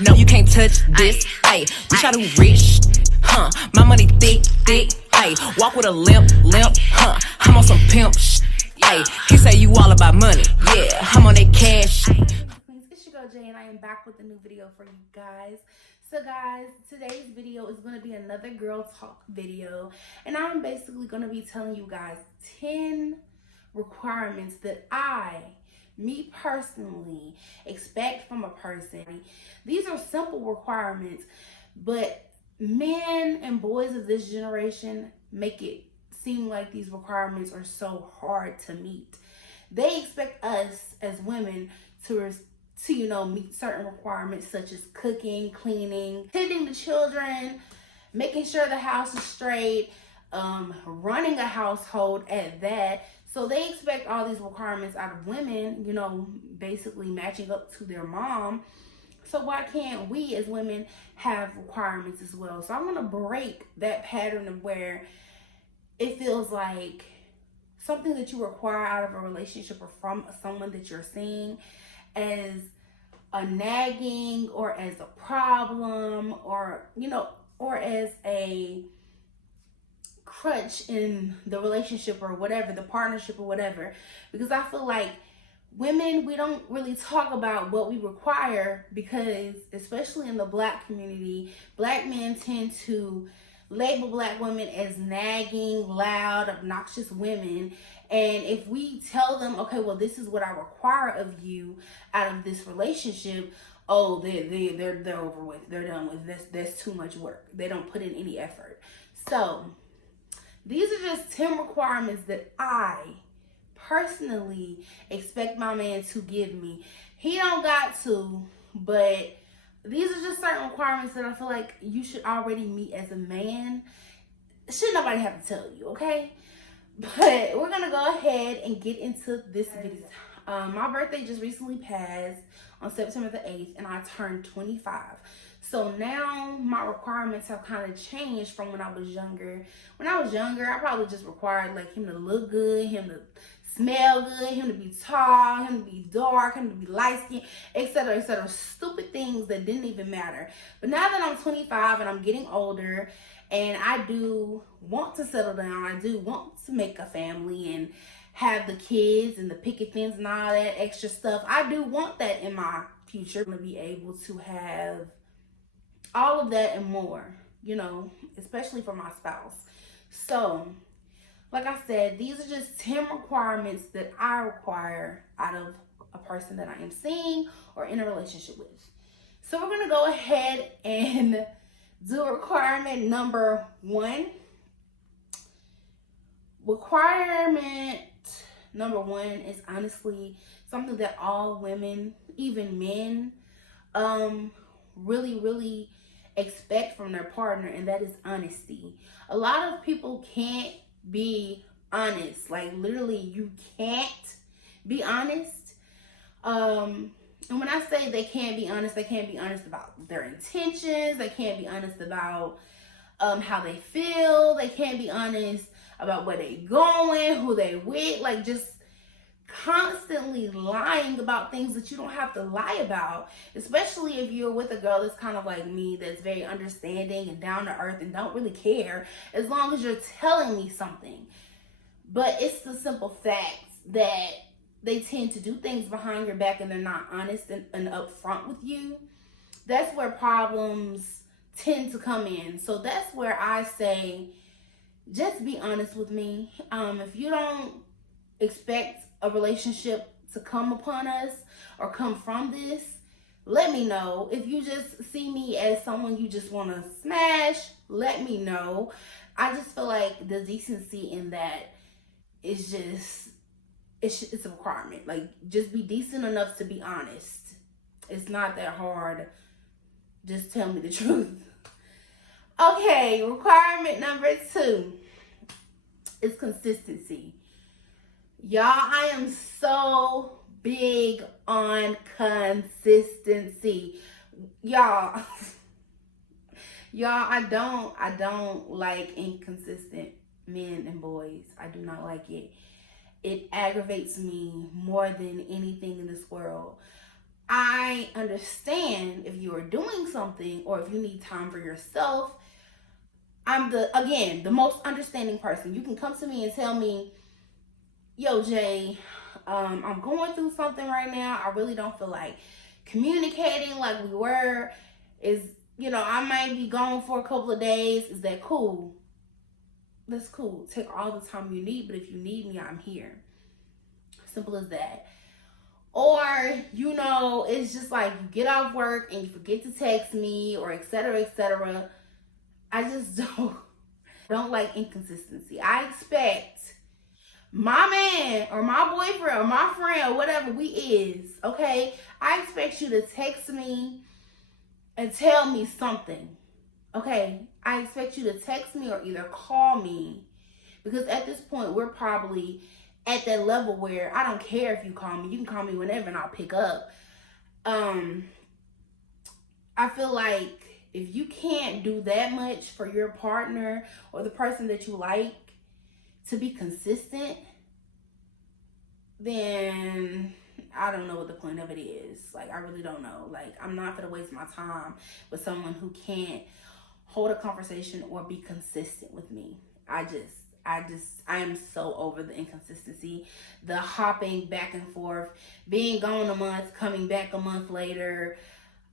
No, you can't touch this. Ay, bitch, I do rich. Huh, my money thick, thick. Ay, walk with a limp, huh. I'm on some pimp shit. Ay, he say you all about money. Yeah, I'm on that cash. It's your girl Jay, and I am back with a new video for you guys. So guys, today's video is going to be another girl talk video, and I'm basically going to be telling you guys 10 requirements that me personally, expect from a person. These are simple requirements, but men and boys of this generation make it seem like these requirements are so hard to meet. They expect us as women to meet certain requirements such as cooking, cleaning, tending the children, making sure the house is straight, running a household at that. So they expect all these requirements out of women, basically matching up to their mom. So why can't we as women have requirements as well? So I'm going to break that pattern of where it feels like something that you require out of a relationship or from someone that you're seeing as a nagging or as a problem or as a crutch in the relationship or whatever, the partnership or whatever. Because I feel like women, we don't really talk about what we require, because especially in the Black community, Black men tend to label Black women as nagging, loud, obnoxious women. And if we tell them, okay, well, this is what I require of you out of this relationship, oh, they're over with, they're done with this. That's too much work. They don't put in any effort. So these are just 10 requirements that I personally expect my man to give me. He don't got to, but these are just certain requirements that I feel like you should already meet as a man. Should nobody have to tell you, okay? But we're gonna go ahead and get into this video. My birthday just recently passed on September the 8th, and I turned 25. So now my requirements have kind of changed from when I was younger. When I was younger, I probably just required like him to look good, him to smell good, him to be tall, him to be dark, him to be light skinned, etc., etc. Stupid things that didn't even matter. But now that I'm 25 and I'm getting older, and I do want to settle down, I do want to make a family and have the kids and the picket fence and all that extra stuff. I do want that in my future. I'm going to be able to have all of that and more, especially for my spouse. So, like I said, these are just 10 requirements that I require out of a person that I am seeing or in a relationship with. So we're going to go ahead and do requirement number 1. Requirement number 1 is honestly something that all women, even men, really expect from their partner, and that is honesty. A lot of people can't be honest. Like, literally, you can't be honest. And when I say they can't be honest about their intentions. They can't be honest about how they feel. They can't be honest about where they going, who they with. Like, just constantly lying about things that you don't have to lie about, especially if you're with a girl that's kind of like me, that's very understanding and down to earth and don't really care as long as you're telling me something. But it's the simple facts that they tend to do things behind your back and they're not honest and upfront with you. That's where problems tend to come in. So that's where I say, just be honest with me. If you don't expect a relationship to come upon us or come from this, let me know. If you just see me as someone you just want to smash, let me know. I just feel like the decency in that is just, it's a requirement. Like, just be decent enough to be honest. It's not that hard. Just tell me the truth. Okay, requirement number 2 is consistency. Y'all, I am so big on consistency. Y'all, I don't like inconsistent men and boys. I do not like it. It aggravates me more than anything in this world. I understand if you are doing something or if you need time for yourself. I'm the most understanding person. You can come to me and tell me, yo, Jay, I'm going through something right now. I really don't feel like communicating like we were. I might be gone for a couple of days. Is that cool? That's cool. Take all the time you need, but if you need me, I'm here. Simple as that. Or, it's just like you get off work and you forget to text me or et cetera, et cetera. I just don't like inconsistency. I expect my man or my boyfriend or my friend or whatever we is, okay? I expect you to text me and tell me something, okay? I expect you to text me or either call me, because at this point we're probably at that level where I don't care if you call me. You can call me whenever and I'll pick up. I feel like if you can't do that much for your partner or the person that you like to be consistent, then I don't know what the point of it is. Like, I really don't know. Like, I'm not gonna waste my time with someone who can't hold a conversation or be consistent with me. I am so over the inconsistency, the hopping back and forth, being gone a month, coming back a month later,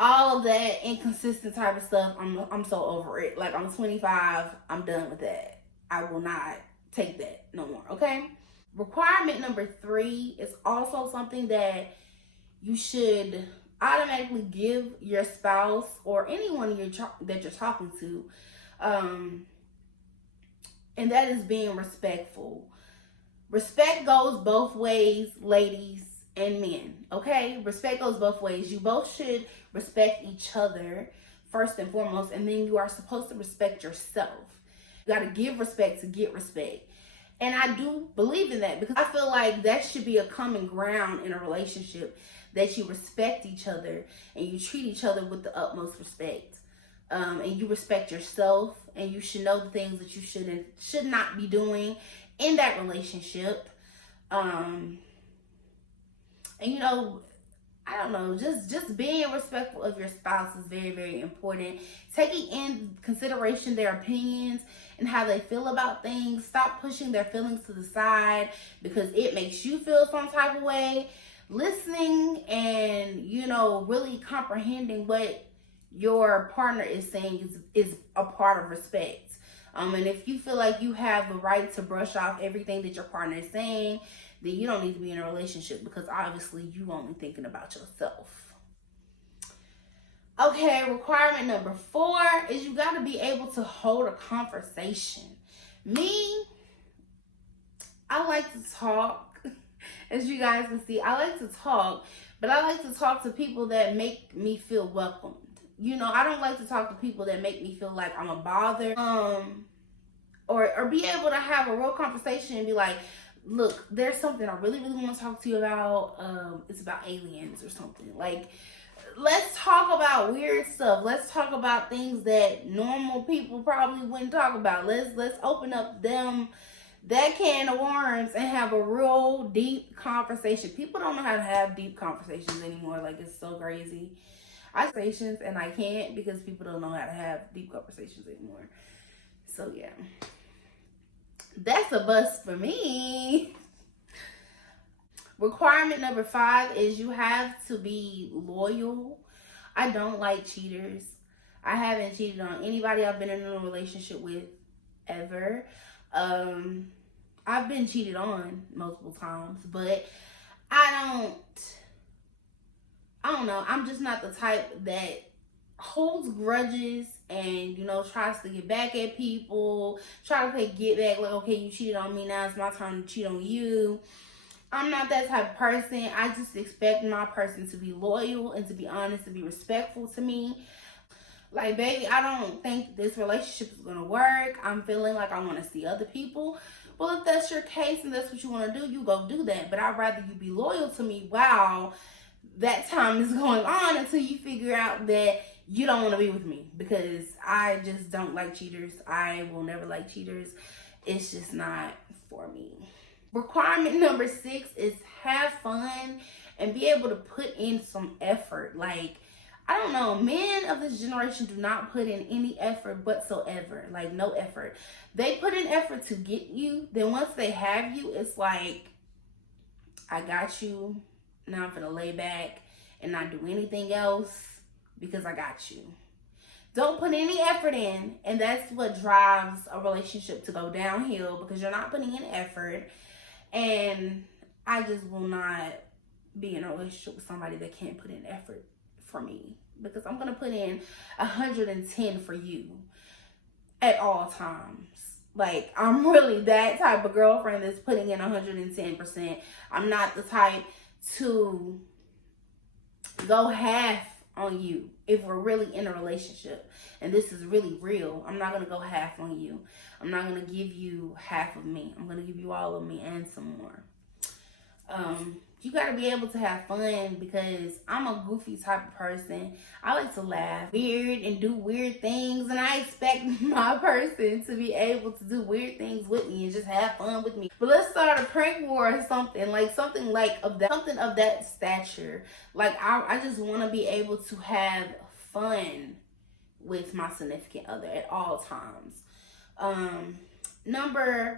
all of that inconsistent type of stuff. I'm so over it. Like, I'm 25, I'm done with that. I will not take that no more, okay? Requirement number 3 is also something that you should automatically give your spouse or anyone that you're talking to, and that is being respectful. Respect goes both ways, ladies and men, okay? Respect goes both ways. You both should respect each other first and foremost, and then you are supposed to respect yourself. You got to give respect to get respect. And I do believe in that, because I feel like that should be a common ground in a relationship, that you respect each other and you treat each other with the utmost respect. And you respect yourself, and you should know the things that you should not be doing in that relationship. And I don't know, just being respectful of your spouse is very, very important. Taking in consideration their opinions and how they feel about things. Stop pushing their feelings to the side because it makes you feel some type of way. Listening and, really comprehending what your partner is saying is a part of respect. And if you feel like you have the right to brush off everything that your partner is saying, then you don't need to be in a relationship, because obviously you only thinking about yourself. Okay, requirement number 4 is you got to be able to hold a conversation. Me, I like to talk. As you guys can see, I like to talk, but I like to talk to people that make me feel welcomed. I don't like to talk to people that make me feel like I'm a bother. Or be able to have a real conversation and be like, look, there's something I really, really want to talk to you about. It's about aliens or something. Like, let's talk about weird stuff. Let's talk about things that normal people probably wouldn't talk about. Let's open up that can of worms and have a real deep conversation. People don't know how to have deep conversations anymore. Like, it's so crazy. And I can't, because people don't know how to have deep conversations anymore. So yeah, that's a bust for me. Requirement number 5 is you have to be loyal. I don't like cheaters. I haven't cheated on anybody I've been in a relationship with ever. I've been cheated on multiple times, but I don't know. I'm just not the type that holds grudges and, tries to get back at people, try to play get back, like, okay, you cheated on me, now it's my turn to cheat on you. I'm not that type of person. I just expect my person to be loyal and to be honest and be respectful to me. Like, baby, I don't think this relationship is going to work. I'm feeling like I want to see other people. Well, if that's your case and that's what you want to do, you go do that. But I'd rather you be loyal to me while that time is going on, until you figure out that you don't want to be with me, because I just don't like cheaters. I will never like cheaters. It's just not for me. Requirement number 6 is have fun and be able to put in some effort. Like, I don't know, men of this generation do not put in any effort whatsoever. Like, no effort. They put in effort to get you. Then once they have you, it's like, I got you. Now I'm gonna lay back and not do anything else because I got you. Don't put any effort in, and that's what drives a relationship to go downhill, because you're not putting in effort. And I just will not be in a relationship with somebody that can't put in effort for me, because I'm gonna put in 110 for you at all times. Like, I'm really that type of girlfriend that's putting in 110%. I'm not the type to go half on you if we're really in a relationship and this is really real. I'm not gonna go half on you. I'm not gonna give you half of me. I'm gonna give you all of me and some more. You gotta be able to have fun, because I'm a goofy type of person. I like to laugh weird and do weird things, and I expect my person to be able to do weird things with me and just have fun with me. But let's start a prank war or something like of that stature. Like, I just want to be able to have fun with my significant other at all times.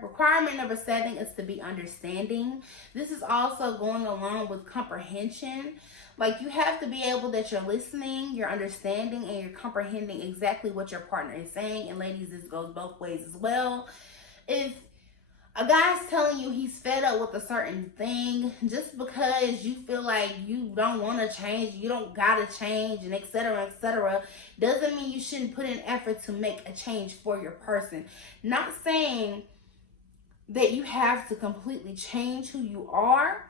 Requirement number 7 is to be understanding. This is also going along with comprehension. Like, you have to be able that you're listening, you're understanding, and you're comprehending exactly what your partner is saying. And ladies, this goes both ways as well. If a guy's telling you he's fed up with a certain thing, just because you feel like you don't want to change, you don't gotta change, and etc., doesn't mean you shouldn't put in effort to make a change for your person. Not saying that you have to completely change who you are,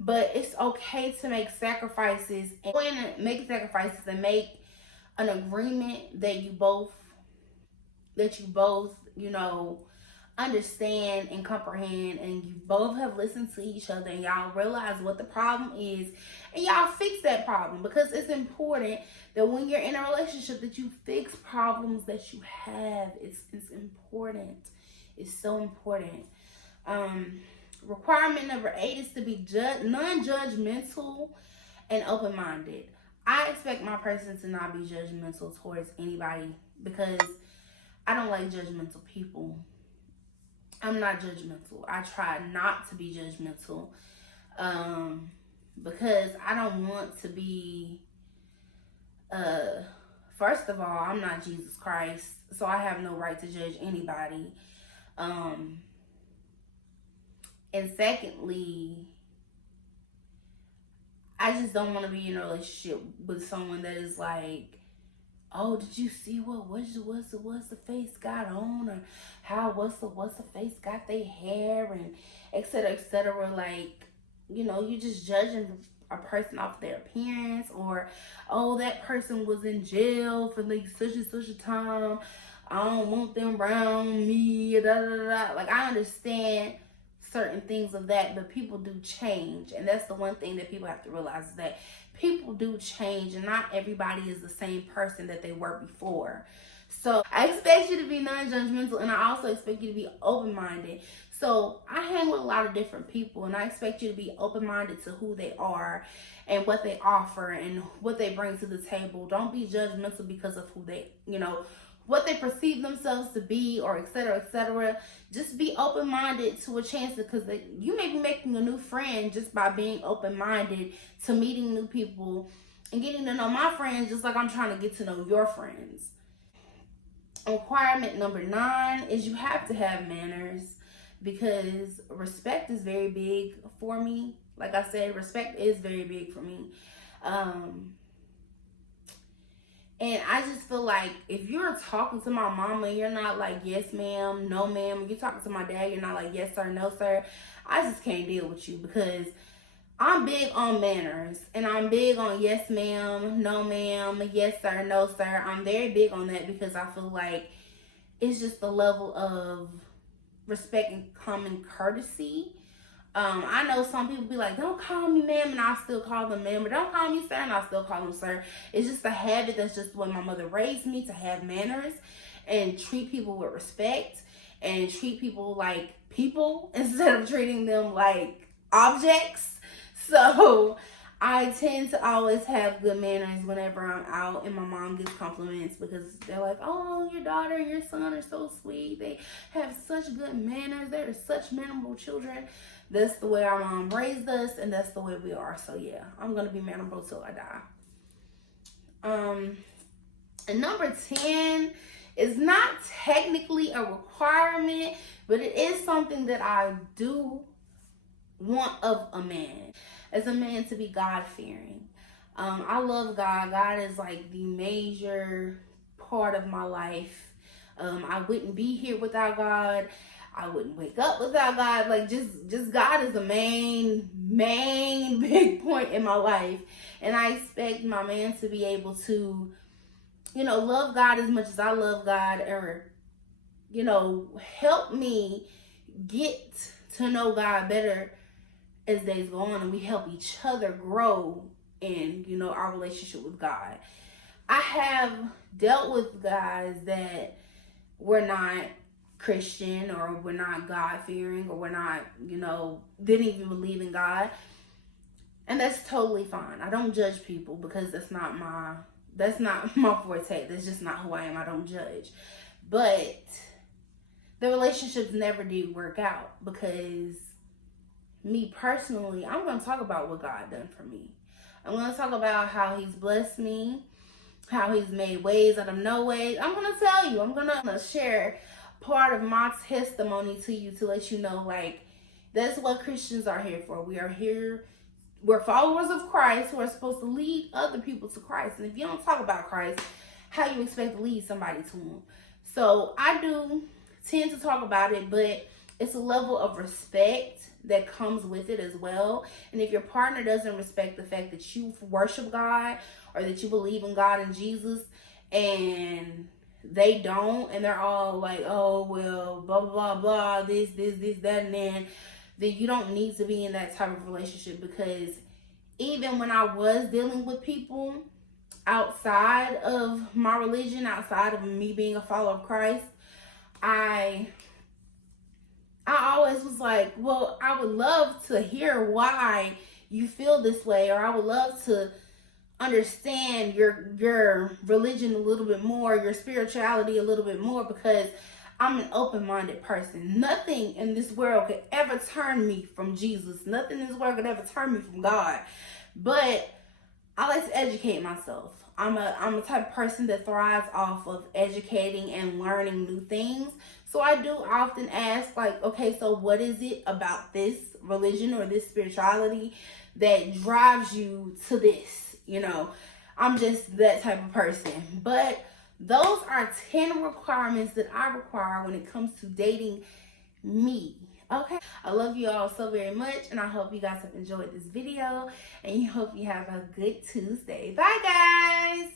but it's okay to make sacrifices and make an agreement that you both, you know, understand and comprehend, and you both have listened to each other, and y'all realize what the problem is, and y'all fix that problem. Because it's important that when you're in a relationship that you fix problems that you have. It's important. It's so important. Requirement number 8 is to be non-judgmental and open-minded. I expect my person to not be judgmental towards anybody, because I don't like judgmental people. I'm not judgmental. I try not to be judgmental, because I don't want to be, first of all, I'm not Jesus Christ, so I have no right to judge anybody. And secondly, I just don't want to be in a relationship with someone that is like, oh, did you see what's the face got on, or what's the face got their hair, and etc. Like, you know, you just judging a person off their appearance, or, oh, that person was in jail for like such and such a time, I don't want them around me, Like, I understand certain things of that, but people do change, and that's the one thing that people have to realize, is that people do change, and not everybody is the same person that they were before. So I expect you to be non-judgmental, and I also expect you to be open-minded. So I hang with a lot of different people, and I expect you to be open-minded to who they are and what they offer and what they bring to the table. Don't be judgmental because of who they, you know, what they perceive themselves to be, or etc. Just be open-minded to a chance, because you may be making a new friend just by being open-minded to meeting new people and getting to know my friends, just like I'm trying to get to know your friends. Requirement number 9 is you have to have manners, because respect is very big for me. Like I said, respect is very big for me. And I just feel like if you're talking to my mama, you're not like, yes, ma'am, no, ma'am. You're talking to my dad, you're not like, yes, sir, no, sir. I just can't deal with you, because I'm big on manners. And I'm big on yes, ma'am, no, ma'am, yes, sir, no, sir. I'm very big on that, because I feel like it's just the level of respect and common courtesy. I know some people be like, don't call me ma'am, and I still call them ma'am, or don't call me sir, and I still call them sir. It's just a habit. That's just the way my mother raised me, to have manners and treat people with respect and treat people like people instead of treating them like objects. So I tend to always have good manners whenever I'm out, and my mom gives compliments because they're like, oh, your daughter and your son are so sweet. They have such good manners. They're such mannerable children. That's the way our mom raised us, and that's the way we are. So yeah, I'm going to be mannerable till I die. And number 10 is not technically a requirement, but it is something that I do want of a man. As a man, to be God-fearing. I love God. God is like the major part of my life. I wouldn't be here without God. I wouldn't wake up without God. Like just God is the main big point in my life. And I expect my man to be able to, love God as much as I love God, or, help me get to know God better as days go on, and we help each other grow in, our relationship with God. I have dealt with guys that were not Christian, or were not God-fearing, or were not, didn't even believe in God. And that's totally fine. I don't judge people because that's not my forte. That's just not who I am. I don't judge. But the relationships never did work out because me personally, I'm going to talk about what God done for me. I'm going to talk about how he's blessed me, how he's made ways out of no ways. I'm going to tell you, I'm going to share part of my testimony to you to let you know, like, that's what Christians are here for. We are here, we're followers of Christ who are supposed to lead other people to Christ. And if you don't talk about Christ, how you expect to lead somebody to him? So I do tend to talk about it, but it's a level of respect that comes with it as well. And if your partner doesn't respect the fact that you worship God, or that you believe in God and Jesus, and they don't, and they're all like, oh, well, blah, blah, blah, this, that, and then you don't need to be in that type of relationship. Because even when I was dealing with people outside of my religion, outside of me being a follower of Christ, I always was like, well, I would love to hear why you feel this way, or I would love to understand your religion a little bit more, your spirituality a little bit more, because I'm an open-minded person. Nothing in this world could ever turn me from Jesus. Nothing in this world could ever turn me from God. But I like to educate myself. I'm a type of person that thrives off of educating and learning new things. So I do often ask, like, okay, so what is it about this religion or this spirituality that drives you to this? I'm just that type of person. But those are 10 requirements that I require when it comes to dating me. Okay, I love you all so very much, and I hope you guys have enjoyed this video, and I hope you have a good Tuesday. Bye, guys.